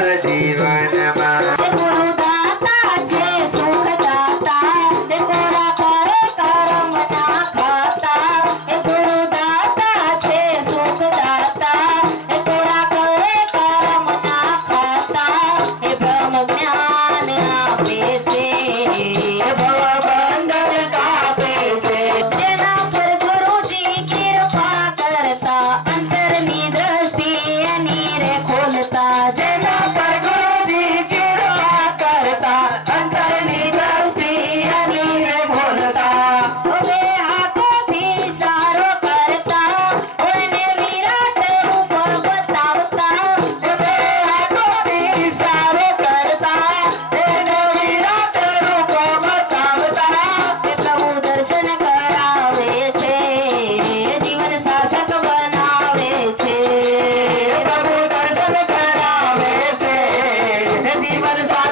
જીવનમાં ગુરુદાતા છે સુખદાતા તે કોરા કરે કરમ ના ખાતા ગુરુદાતા છે સુખદાતા તે કોરા કરે કરમ ના ખાતા એ બ્રહ્મ જ્ઞાન આપે છે ભવબંધન કાપે છે જેના પર ગુરુજી કૃપા કરતા અંતરની દ્રષ્ટિ એની રે ખોલતા જેના પર ગુરુજી કૃપા કરતા અંતરની દ્રષ્ટિ એની રે ખોલતા હવે હાથોથી સારો કરતા કોઈને વિરાટ રૂપ બતાવતા હવે હાથોથી સારો કરતા એને વિરાટ રૂપ બતાવતા એ પ્રભુ દર્શન કરાવે છે જીવન સાર્થક બનાવે છે પ્રભુ દર્શન કરાવે છે જીવન સાર્થક